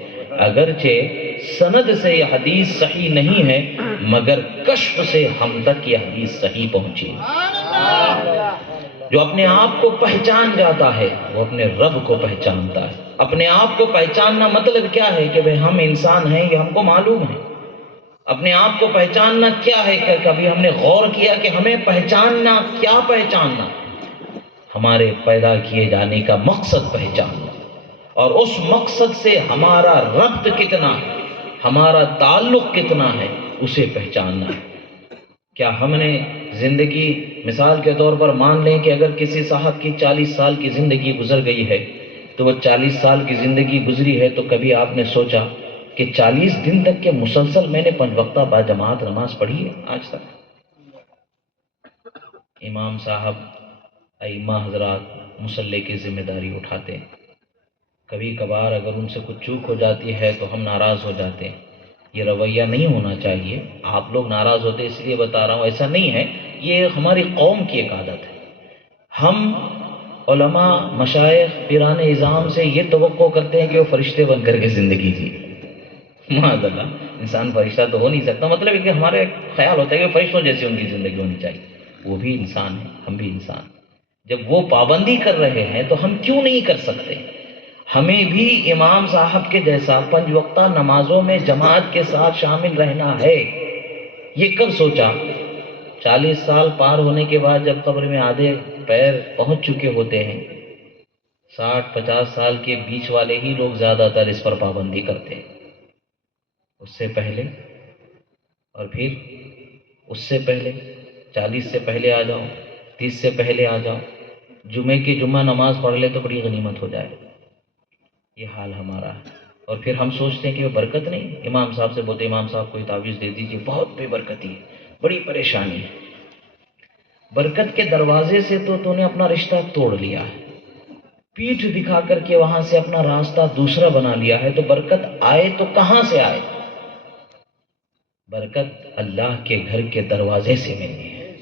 اگرچہ سند سے یہ حدیث صحیح نہیں ہے، مگر کشف سے ہم تک یہ حدیث صحیح پہنچی. جو اپنے آپ کو پہچان جاتا ہے وہ اپنے رب کو پہچانتا ہے. اپنے آپ کو پہچاننا مطلب کیا ہے کہ بھئی ہم انسان ہیں، یہ ہم کو معلوم ہے. اپنے آپ کو پہچاننا کیا ہے کہ کبھی ہم نے غور کیا کہ ہمیں پہچاننا کیا پہچاننا؟ ہمارے پیدا کیے جانے کا مقصد پہچاننا، اور اس مقصد سے ہمارا ربط کتنا ہے، ہمارا تعلق کتنا ہے، اسے پہچاننا ہے. کیا ہم نے زندگی، مثال کے طور پر مان لیں کہ اگر کسی صاحب کی 40 سال کی زندگی گزر گئی ہے تو وہ 40 سال کی زندگی گزری ہے تو کبھی آپ نے سوچا کہ 40 دن تک کے مسلسل میں نے 5 وقتہ با جماعت نماز پڑھی ہے آج تک؟ امام صاحب، ائمہ حضرات مصلی کی ذمہ داری اٹھاتے ہیں. کبھی کبھار اگر ان سے کچھ چوک ہو جاتی ہے تو ہم ناراض ہو جاتے ہیں. یہ رویہ نہیں ہونا چاہیے. آپ لوگ ناراض ہوتے اس لیے بتا رہا ہوں، ایسا نہیں ہے. یہ ہماری قوم کی ایک عادت ہے. ہم علماء، مشائخ، پیران اعظام سے یہ توقع کرتے ہیں کہ وہ فرشتے بن کر کے زندگی جی. معاذ اللہ، انسان فرشتہ تو ہو نہیں سکتا. مطلب ہے کہ ہمارا ایک خیال ہوتا ہے کہ فرشتوں جیسی ان کی زندگی ہونی چاہیے. وہ بھی انسان ہے، ہم بھی انسان. جب وہ پابندی کر رہے ہیں تو ہم کیوں نہیں کر سکتے؟ ہمیں بھی امام صاحب کے جیسا 5 وقتہ نمازوں میں جماعت کے ساتھ شامل رہنا ہے. یہ کب سوچا؟ 40 سال پار ہونے کے بعد جب قبر میں آدھے پیر پہنچ چکے ہوتے ہیں. 60-50 سال کے بیچ والے ہی لوگ زیادہ تر اس پر پابندی کرتے ہیں. اس سے پہلے، اور پھر اس سے پہلے 40 سے پہلے آ جاؤ، 30 سے پہلے آ جاؤ، جمعے کی جمعہ نماز پڑھ لے تو بڑی غنیمت ہو جائے. یہ حال ہمارا ہے. اور پھر ہم سوچتے ہیں کہ وہ برکت نہیں. امام صاحب سے بولتے امام صاحب کوئی تعویذ دے دیجیے، بہت بے برکتی ہے، بڑی پریشانی ہے. برکت کے دروازے سے تو نے اپنا رشتہ توڑ لیا ہے، پیٹھ دکھا کر کے وہاں سے اپنا راستہ دوسرا بنا لیا ہے. تو برکت آئے تو کہاں سے آئے؟ برکت اللہ کے گھر کے دروازے سے ملنی ہے،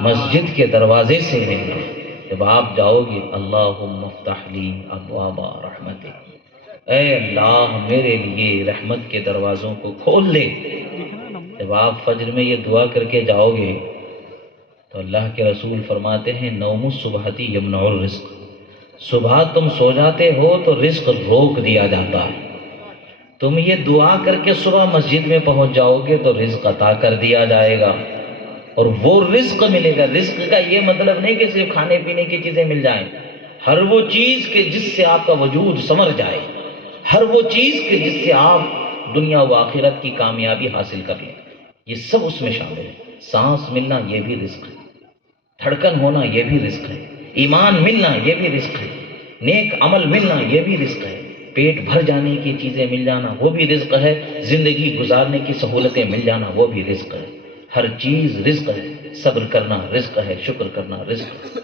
مسجد کے دروازے سے ملنی ہے. جب آپ جاؤ گے اللہم افتح لی ابواب رحمتک، اے اللہ میرے لیے رحمت کے دروازوں کو کھول دے. جب آپ فجر میں یہ دعا کر کے جاؤ گے تو اللہ کے رسول فرماتے ہیں نوم الصبحتی یمنع الرزق. صبح تم سو جاتے ہو تو رزق روک دیا جاتا ہے. تم یہ دعا کر کے صبح مسجد میں پہنچ جاؤ گے تو رزق عطا کر دیا جائے گا، اور وہ رزق ملے گا. رزق کا یہ مطلب نہیں کہ صرف کھانے پینے کی چیزیں مل جائیں. ہر وہ چیز کہ جس سے آپ کا وجود سمر جائے، ہر وہ چیز کہ جس سے آپ دنیا و آخرت کی کامیابی حاصل کر لیں، یہ سب اس میں شامل ہے. سانس ملنا یہ بھی رزق ہے، دھڑکن ہونا یہ بھی رزق ہے، ایمان ملنا یہ بھی رزق ہے، نیک عمل ملنا یہ بھی رزق ہے، پیٹ بھر جانے کی چیزیں مل جانا وہ بھی رزق ہے، زندگی گزارنے کی سہولتیں مل جانا وہ بھی رزق ہے. ہر چیز رزق ہے. صبر کرنا رزق ہے، شکر کرنا رزق ہے.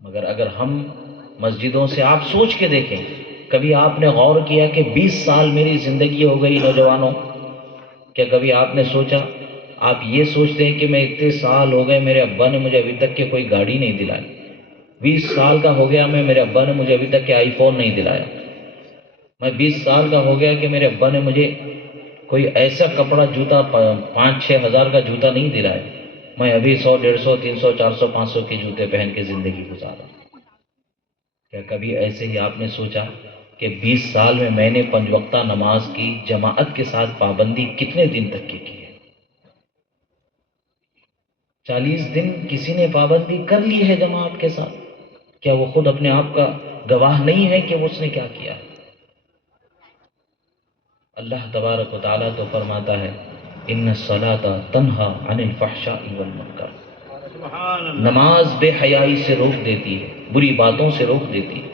مگر اگر ہم مسجدوں سے، آپ سوچ کے دیکھیں، کبھی آپ نے غور کیا کہ 20 سال میری زندگی ہو گئی نوجوانوں، کیا کبھی آپ نے سوچا، آپ یہ سوچتے ہیں کہ میں اتنے سال ہو گئے میرے ابا نے مجھے ابھی تک کہ کوئی گاڑی نہیں دلائی، 20 سال کا ہو گیا میں، میرے ابا نے مجھے ابھی تک کہ آئی فون نہیں دلایا، میں 20 سال کا ہو گیا کہ میرے ابا نے مجھے کوئی ایسا کپڑا جوتا 5-6 ہزار کا جوتا نہیں دلایا، میں ابھی 100-150 300 400 500 کے جوتے پہن کے زندگی گزارا. کیا کبھی ایسے ہی آپ نے سوچا کہ 20 سال میں نے 5 وقتہ نماز کی جماعت کے ساتھ پابندی کتنے دن تک کی ہے؟ 40 دن کسی نے پابندی کر لی ہے جماعت کے ساتھ، کیا وہ خود اپنے آپ کا گواہ نہیں ہے کہ اس نے کیا کیا؟ اللہ تبارک و تعالیٰ تو فرماتا ہے ان الصلاۃ تنہا عن الفحشاء والمنکر، نماز بے حیائی سے روک دیتی ہے، بری باتوں سے روک دیتی ہے۔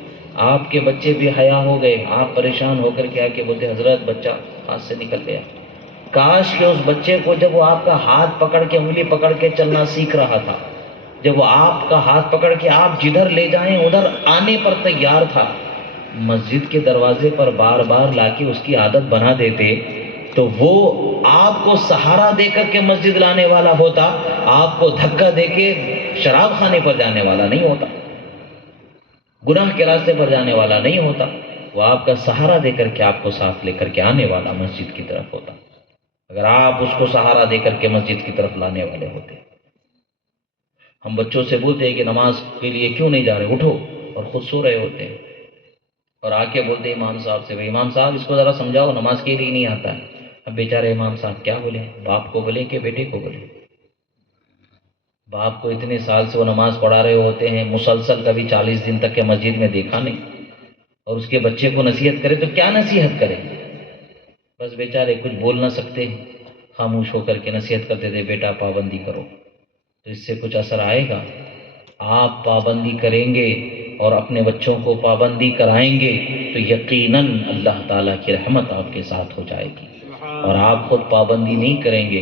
آپ کے بچے بے حیا ہو گئے، آپ پریشان ہو کر کے آ کے بولتے حضرت بچہ ہاتھ سے نکل گیا۔ کاش کہ اس بچے کو جب وہ آپ کا ہاتھ پکڑ کے انگلی پکڑ کے چلنا سیکھ رہا تھا، جب وہ آپ کا ہاتھ پکڑ کے آپ جدھر لے جائیں ادھر آنے پر تیار تھا، مسجد کے دروازے پر بار بار لا کے اس کی عادت بنا دیتے تو وہ آپ کو سہارا دے کر کے مسجد لانے والا ہوتا، آپ کو دھکا دے کے شراب خانے پر جانے والا نہیں ہوتا، گناہ کے راستے پر جانے والا نہیں ہوتا، وہ آپ کا سہارا دے کر کے آپ کو ساتھ لے کر کے آنے والا مسجد کی طرف ہوتا، اگر آپ اس کو سہارا دے کر کے مسجد کی طرف لانے والے ہوتے۔ ہم بچوں سے بولتے ہیں کہ نماز کے لیے کیوں نہیں جا رہے، اٹھو، اور خود سو رہے ہوتے ہیں، اور آ کے بولتے امام صاحب سے، امام صاحب اس کو ذرا سمجھاؤ نماز کے لیے نہیں آتا ہے۔ اب بیچارے امام صاحب کیا بولے، باپ کو بولے کہ بیٹے کو بولے؟ باپ کو اتنے سال سے وہ نماز پڑھا رہے ہوتے ہیں، مسلسل کبھی 40 دن تک کے مسجد میں دیکھا نہیں، اور اس کے بچے کو نصیحت کرے تو کیا نصیحت کرے؟ بس بیچارے کچھ بول نہ سکتے، خاموش ہو کر کے نصیحت کرتے تھے بیٹا پابندی کرو، تو اس سے کچھ اثر آئے گا؟ آپ پابندی کریں گے اور اپنے بچوں کو پابندی کرائیں گے تو یقیناً اللہ تعالیٰ کی رحمت آپ کے ساتھ ہو جائے گی، اور آپ خود پابندی نہیں کریں گے،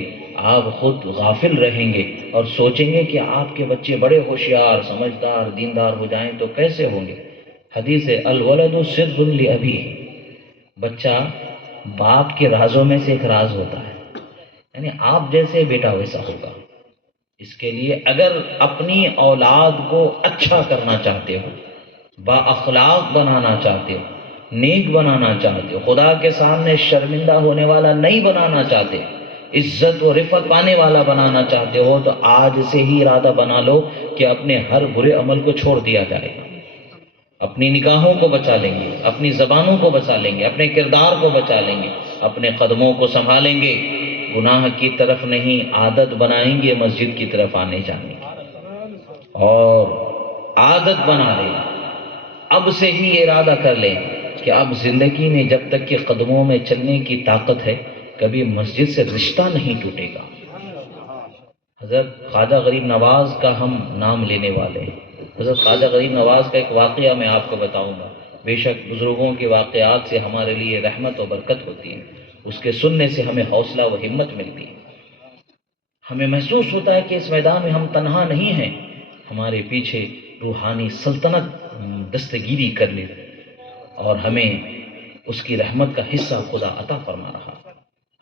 آپ خود غافل رہیں گے اور سوچیں گے کہ آپ کے بچے بڑے ہوشیار سمجھدار دیندار ہو جائیں تو کیسے ہوں گے؟ حدیث ہے الولد سر لأبیہ، بچہ باپ کے رازوں میں سے ایک راز ہوتا ہے، یعنی آپ جیسے بیٹا ویسا ہوگا۔ اس کے لیے اگر اپنی اولاد کو اچھا کرنا چاہتے ہو، با اخلاق بنانا چاہتے ہو، نیک بنانا چاہتے ہو، خدا کے سامنے شرمندہ ہونے والا نہیں بنانا چاہتے، عزت و رفعت پانے والا بنانا چاہتے ہو، تو آج سے ہی ارادہ بنا لو کہ اپنے ہر برے عمل کو چھوڑ دیا جائے گا، اپنی نگاہوں کو بچا لیں گے، اپنی زبانوں کو بچا لیں گے، اپنے کردار کو بچا لیں گے، اپنے قدموں کو سنبھالیں گے، گناہ کی طرف نہیں عادت بنائیں گے مسجد کی طرف آنے جانے کی، اور عادت بنا لیں، اب سے ہی یہ ارادہ کر لیں کہ اب زندگی میں جب تک کہ قدموں میں چلنے کی طاقت ہے کبھی مسجد سے رشتہ نہیں ٹوٹے گا۔ حضرت خواجہ غریب نواز کا ہم نام لینے والے ہیں، حضرت خواجہ غریب نواز کا ایک واقعہ میں آپ کو بتاؤں گا، بے شک بزرگوں کے واقعات سے ہمارے لیے رحمت و برکت ہوتی ہے، اس کے سننے سے ہمیں حوصلہ و ہمت ملتی ہے، ہمیں محسوس ہوتا ہے کہ اس میدان میں ہم تنہا نہیں ہیں، ہمارے پیچھے روحانی سلطنت دستگیری کر لے اور ہمیں اس کی رحمت کا حصہ خدا عطا فرما رہا۔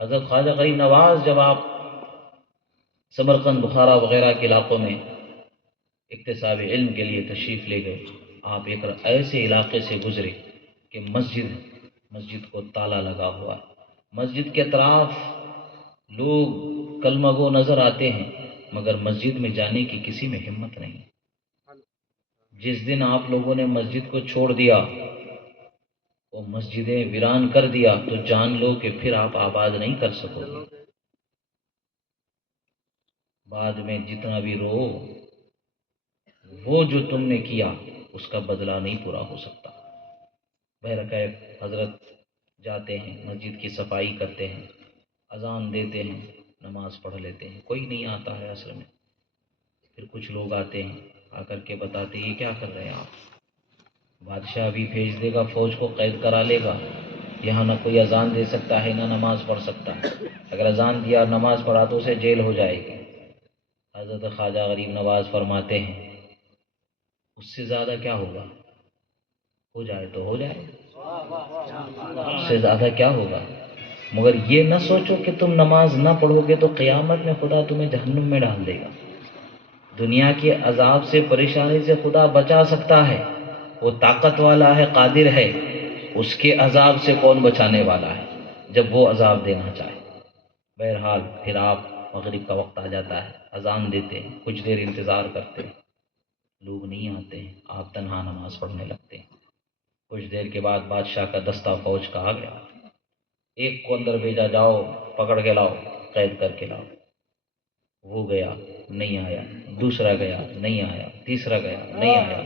حضرت خواجہ غریب نواز جب آپ سمرقند بخارا وغیرہ کے علاقوں میں اکتساب علم کے لیے تشریف لے گئے، آپ ایک ایسے علاقے سے گزرے کہ مسجد کو تالا لگا ہوا ہے، مسجد کے اطراف لوگ کلمہ گو نظر آتے ہیں مگر مسجد میں جانے کی کسی میں ہمت نہیں۔ جس دن آپ لوگوں نے مسجد کو چھوڑ دیا، وہ مسجدیں ویران کر دیا، تو جان لو کہ پھر آپ آباد نہیں کر سکو گے، بعد میں جتنا بھی رو، وہ جو تم نے کیا اس کا بدلہ نہیں پورا ہو سکتا۔ بہرکیف حضرت جاتے ہیں، مسجد کی صفائی کرتے ہیں، اذان دیتے ہیں، نماز پڑھ لیتے ہیں، کوئی نہیں آتا ہے اصل میں، پھر کچھ لوگ آتے ہیں، آ کر کے بتاتے یہ کیا کر رہے ہیں آپ؟ بادشاہ بھی بھیج دے گا، فوج کو قید کرا لے گا، یہاں نہ کوئی اذان دے سکتا ہے نہ نماز پڑھ سکتا ہے، اگر اذان دیا اور نماز پڑھا تو اسے جیل ہو جائے گی۔ حضرت خواجہ غریب نواز فرماتے ہیں اس سے زیادہ کیا ہوگا، ہو جائے تو ہو جائے، اس سے زیادہ کیا ہوگا، مگر یہ نہ سوچو کہ تم نماز نہ پڑھو گے تو قیامت میں خدا تمہیں جہنم میں ڈال دے گا۔ دنیا کے عذاب سے پریشانی سے خدا بچا سکتا ہے، وہ طاقت والا ہے، قادر ہے، اس کے عذاب سے کون بچانے والا ہے جب وہ عذاب دینا چاہے۔ بہرحال پھر آپ مغرب کا وقت آ جاتا ہے، اذان دیتے ہیں، کچھ دیر انتظار کرتے ہیں، لوگ نہیں آتے ہیں، آپ تنہا نماز پڑھنے لگتے ہیں۔ کچھ دیر کے بعد بادشاہ کا دستہ فوج کا آ گیا، ایک کو اندر بھیجا، جاؤ پکڑ کے لاؤ، قید کر کے لاؤ، وہ گیا، نہیں آیا، دوسرا گیا نہیں آیا، تیسرا گیا نہیں آیا،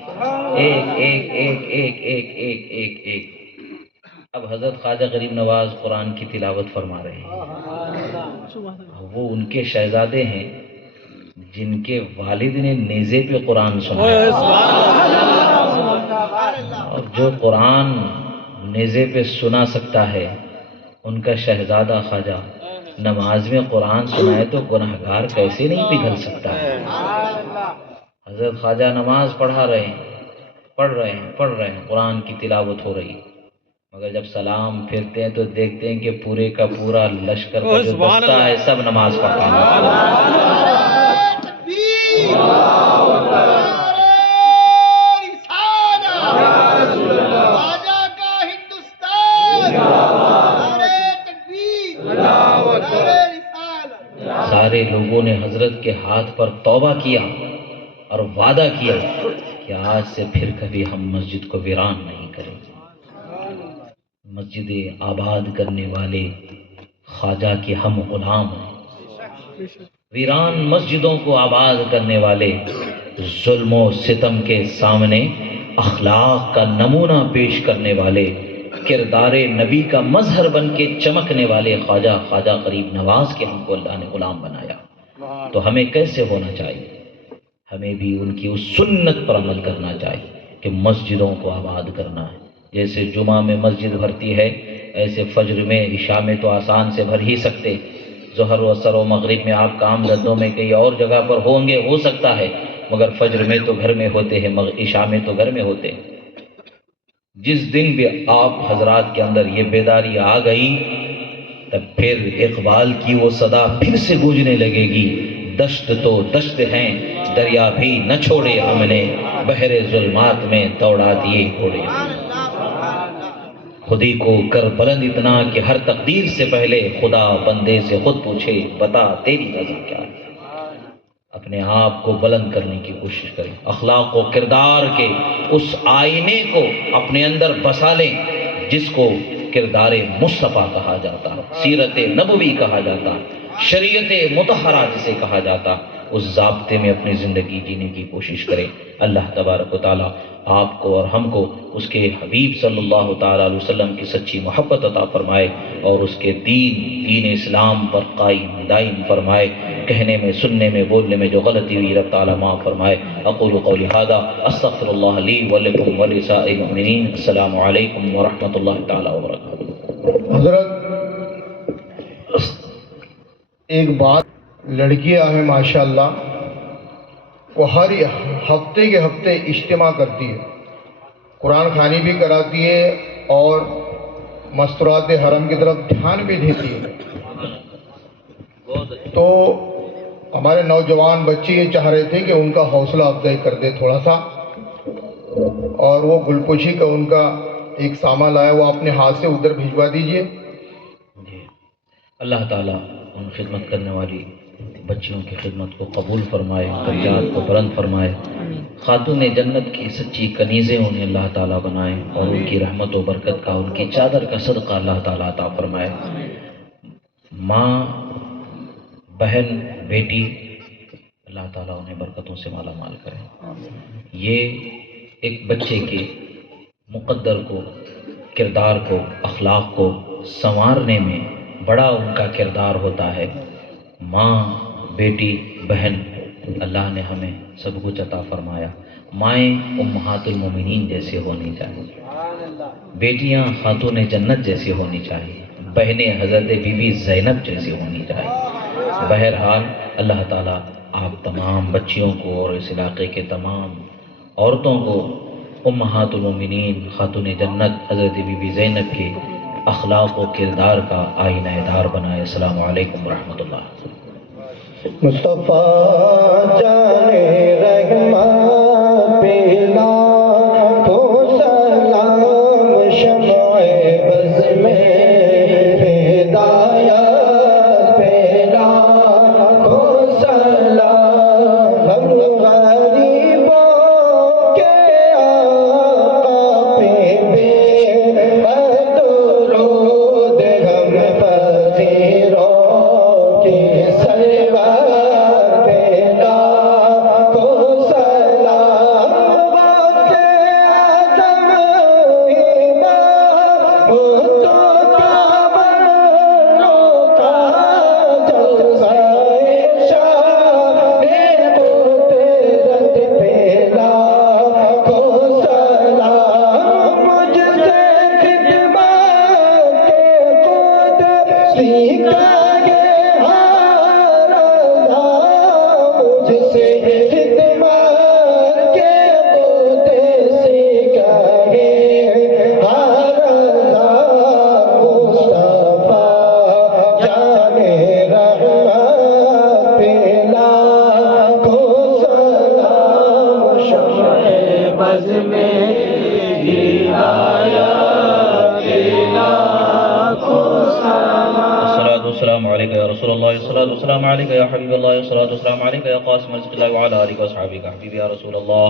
ایک ایک ایک ایک ایک ایک ایک ایک۔ اب حضرت خواجہ غریب نواز قرآن کی تلاوت فرما رہے ہیں۔ وہ ان کے شہزادے ہیں جن کے والد نے نیزے پہ قرآن سنایا، اور جو قرآن نیزے پہ سنا سکتا ہے ان کا شہزادہ خواجہ نماز میں قرآن سنائے تو گناہگار کیسے نہیں پگھل سکتا ہے۔ حضرت خواجہ نماز پڑھ رہے ہیں قرآن کی تلاوت ہو رہی، مگر جب سلام پھرتے ہیں تو دیکھتے ہیں کہ پورے کا پورا لشکر کا جو دستہ ہے سب نماز پڑھتا ہے۔ سارے لوگوں نے حضرت کے ہاتھ پر توبہ کیا اور وعدہ کیا کہ آج سے پھر کبھی ہم مسجد کو ویران نہیں کریں گے۔ مسجد آباد کرنے والے خواجہ کے ہم غلام ہیں، ویران مسجدوں کو آباد کرنے والے ظلم و ستم کے سامنے اخلاق کا نمونہ پیش کرنے والے، کردار نبی کا مظہر بن کے چمکنے والے خواجہ غریب نواز کے ہم کو اللہ نے غلام بنایا۔ تو ہمیں کیسے ہونا چاہیے؟ ہمیں بھی ان کی اس سنت پر عمل کرنا چاہیے کہ مسجدوں کو آباد کرنا ہے۔ جیسے جمعہ میں مسجد بھرتی ہے، ایسے فجر میں عشاء میں تو آسان سے بھر ہی سکتے، ظہر و عصر و مغرب میں آپ کام دھندوں میں کئی اور جگہ پر ہوں گے، ہو سکتا ہے، مگر فجر میں تو گھر میں ہوتے ہیں، عشاء میں تو گھر میں ہوتے ہیں۔ جس دن بھی آپ حضرات کے اندر یہ بیداری آ گئی، تب پھر اقبال کی وہ صدا پھر سے گونجنے لگے گی، دشت تو دشت ہیں دریا بھی نہ چھوڑے ہم نے، بحر ظلمات میں دوڑا دیے گھوڑے۔ خودی کو کر بلند اتنا کہ ہر تقدیر سے پہلے خدا بندے سے خود پوچھے بتا تیری رضا کیا ہے۔ اپنے آپ کو بلند کرنے کی کوشش کریں، اخلاق و کردار کے اس آئینے کو اپنے اندر بسا لیں جس کو کردار مصطفیٰ کہا جاتا ہے، سیرت نبوی کہا جاتا ہے، شریعت مطہرہ جسے کہا جاتا، اس ضابطے میں اپنی زندگی جینے کی کوشش کریں۔ اللہ تبارک و تعالی آپ کو اور ہم کو اس کے حبیب صلی اللہ تعالی علیہ وسلم کی سچی محبت عطا فرمائے اور اس کے دین اسلام پر قائم دائم فرمائے۔ کہنے میں، سننے میں، بولنے میں جو غلطی ہوئی رب تعالی معاف فرمائے۔ اقول قولی ھذا استغفر اللہ لی ولکم ولسائر المؤمنین۔ السلام علیکم ورحمۃ اللہ تعالی وبرکاتہ۔ حضرت ایک بات، لڑکیاں ہیں ماشاءاللہ، وہ ہر ہفتے کے ہفتے اجتماع کرتی ہے، قرآن خوانی بھی کراتی ہے اور مستورات حرم کی طرف دھیان بھی دیتی ہے۔ تو ہمارے نوجوان بچے یہ چاہ رہے تھے کہ ان کا حوصلہ افزائی کر دے تھوڑا سا، اور وہ گلپوشی کا ان کا ایک سامان لایا، وہ اپنے ہاتھ سے ادھر بھیجوا دیجئے۔ اللہ تعالیٰ ان خدمت کرنے والی بچیوں کی خدمت کو قبول فرمائے، درجات کو بلند فرمائے، خاتون جنت کی سچی کنیزیں انہیں اللہ تعالیٰ بنائے، اور ان کی رحمت و برکت کا، ان کی چادر کا صدقہ اللہ تعالیٰ عطا فرمائے۔ ماں، بہن، بیٹی، اللہ تعالیٰ انہیں برکتوں سے مالا مال کرے۔ یہ ایک بچے کے مقدر کو، کردار کو، اخلاق کو سنوارنے میں بڑا ان کا کردار ہوتا ہے۔ ماں، بیٹی، بہن، اللہ نے ہمیں سب کچھ عطا فرمایا۔ مائیں امہات المومنین جیسے ہونی چاہیے، بیٹیاں خاتون جنت جیسی ہونی چاہیے، بہنیں حضرت بی بی زینب جیسی ہونی چاہیے۔ بہرحال اللہ تعالیٰ آپ تمام بچیوں کو اور اس علاقے کے تمام عورتوں کو امہات المومنین خاتون جنت حضرت بی بی زینب کے اخلاق و کردار کا آئینہ دار بنائے۔ السلام علیکم ورحمۃ اللہ۔ مصطفیٰ جانے رحمت پیلا تو سلام، شمع بز میں ہدایت پیلا تو سلام، ہم غریبوں کے آقا پہ بے درود، ہم فقیروں کی سرور پیلا بزم الصلاة والسلام عليك يا رسول الله، الصلاة والسلام عليك يا حبيب الله، الصلاة والسلام عليك يا قاسم رزق الله وعلى آلك وأصحابك حبيبي يا رسول الله.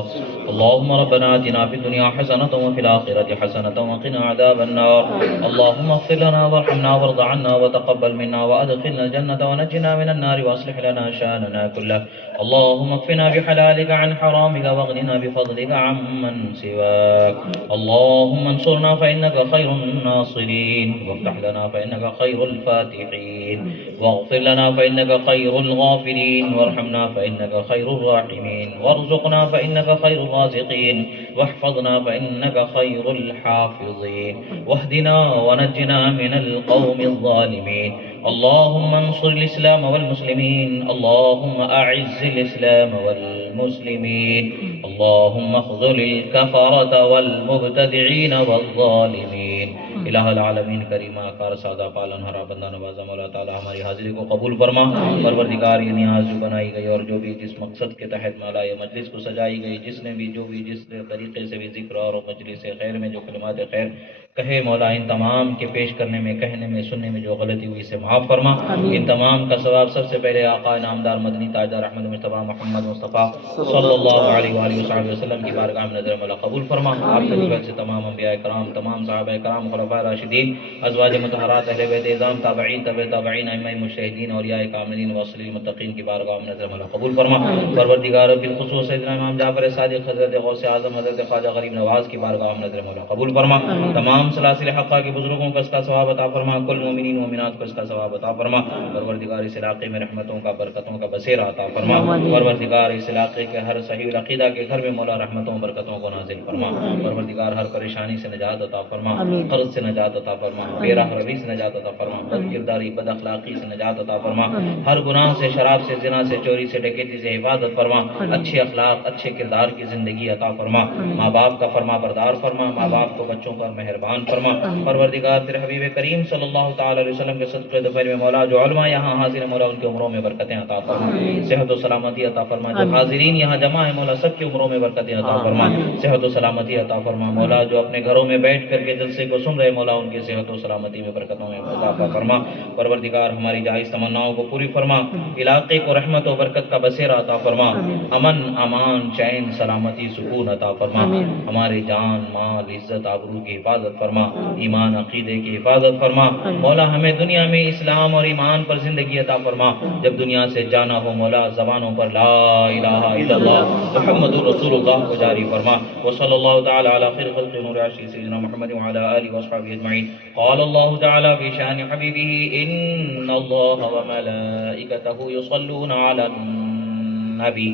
اللهم ربنا آتنا في الدنيا حسنة وفي الآخرة حسنة وقنا عذاب النار. اللهم اغفر لنا وارحمنا وارض عنا وتقبل منا وأدخلنا الجنة ونجنا من النار وأصلح لنا شأننا كله. اللهم اكفنا بحلالك عن حرامك واغننا بفضلك عمن سواك. اللهم انصرنا فإنك خير الناصرين، وافتح لنا فإنك خير الفاتحين، واغفر لنا فإنك خير الغافرين، وارحمنا فإنك خير الراحمين، وارزقنا فإنك خير الرازقين، واحفظنا فإنك خير الحافظين، واهدنا ونجنا من القوم الظالمين. اللهم انصر الإسلام والمسلمين، اللهم أعز الإسلام والمسلمين، اللهم اخذل الكفرة والمبتدعين والظالمین. الہ العالمین کریمہ کار سادہ پالن ہرا بندہ نوازا مولا تعالی ہماری حاضری کو قبول فرما. پروردگار یہ نیاز جو بنائی گئی اور جو بھی جس مقصد کے تحت مولا یہ مجلس کو سجائی گئی، جس نے بھی جو بھی جس طریقے سے بھی ذکر اور مجلس خیر میں جو کلمات خیر کہے مولا، ان تمام کے پیش کرنے میں، کہنے میں، سننے میں جو غلطی ہوئی سے معاف فرما. ان تمام کا ثواب سب سے پہلے آقا نامدار مدنی تاجدار احمد مصطفیٰ محمد مصطفیٰ صلی اللہ علیہ وآلہ وصحبہ وسلم کی بارگاہ میں نظر مولا قبول فرما. آپ کے بعد سے تمام انبیاء کرام، تمام صحابہ کرام، خلفاء راشدین، ازواج مطہرات، اہل بیت اعظام، تابعین، تبع تابعین، ائمہ مجتہدین، اولیاء کاملین، واصلین المتقین کی بارگاہ میں نظر مولا قبول فرما. پروردگار بالخصوص سیدنا امام جعفر صادق حضرت غوث اعظم حضرت خواجہ غریب نواز کی بارگاہ میں نظر مولا قبول فرما. تمام سلاسل حقہ کے بزرگوں کو اس کا ثواب عطا فرما، کل مومنین مومنات کو اس کا ثواب عطا فرما. پروردگار اس علاقے میں رحمتوں کا، برکتوں کا بسیرا عطا فرما. پروردگار اس علاقے کے ہر صحیح العقیدہ کے گھر میں مولا رحمتوں برکتوں کو نازل فرما. پروردگار ہر پریشانی سے نجات عطا فرما، قرض سے نجات عطا فرما، بے راہ روی سے نجات عطا فرما، بد کرداری، بد اخلاقی سے نجات عطا فرما، ہر گناہ سے، شراب سے، زنا سے، چوری سے، ڈکیتی سے حفاظت فرما. اچھے اخلاق، اچھے کردار کی زندگی عطا فرما. ماں باپ کا فرما بردار فرما، ماں باپ کو بچوں پر مہربان فرما. پروردگار تیرے حبیب کریم صلی اللہ تعالی علیہ وسلم کے صدقے دفعہ میں مولا جو علماء یہاں حاضر ہیں مولا ان کی عمروں میں برکتیں عطا فرما، صحت و سلامتی عطا فرما. جو حاضرین یہاں جمع ہیں مولا سب کی عمروں میں برکتیں عطا فرما، صحت و سلامتی عطا فرما. مولا جو اپنے گھروں میں بیٹھ کر کے جلسے کو سن رہے مولا ان کی صحت و سلامتی میں برکتوں میں اضافہ فرما. پروردگار ہماری جائز تمناؤں کو پوری فرما، علاقے کو رحمت و برکت کا بسیرا عطا فرما، امن، امان، چین، سلامتی، سکون عطا فرما. ہمارے جان، مال، عزت، آبرو کی حفاظت فرما، ایمان عقیدے کی حفاظت فرما. مولا ہمیں دنیا میں اسلام اور ایمان پر زندگی عطا فرما. جب دنیا سے جانا ہو مولا زبانوں پر لا الہ الا اللہ محمد رسول اللہ کو جاری فرما. وصلی اللہ تعالی علی خیر خلق نور عرش سیدنا محمد وعلی آلہ وصحبہ اجمعین. قال اللہ تعالی فی شان حبیبہ ان اللہ وملائکتہ یصلون علی النبی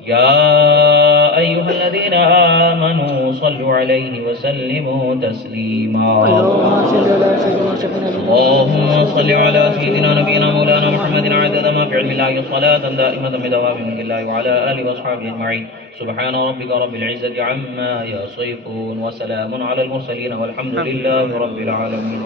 يا أيها الذين آمنوا صلوا عليه وسلموا تسليما. اللهم صل على سيدنا نبينا مولانا محمد عدد ما في علم الله صلاة دائمة بدوام ملك الله وعلى آله وأصحابه أجمعين. سبحان ربك رب العزة عما يصفون وسلام على المرسلين والحمد لله رب العالمين.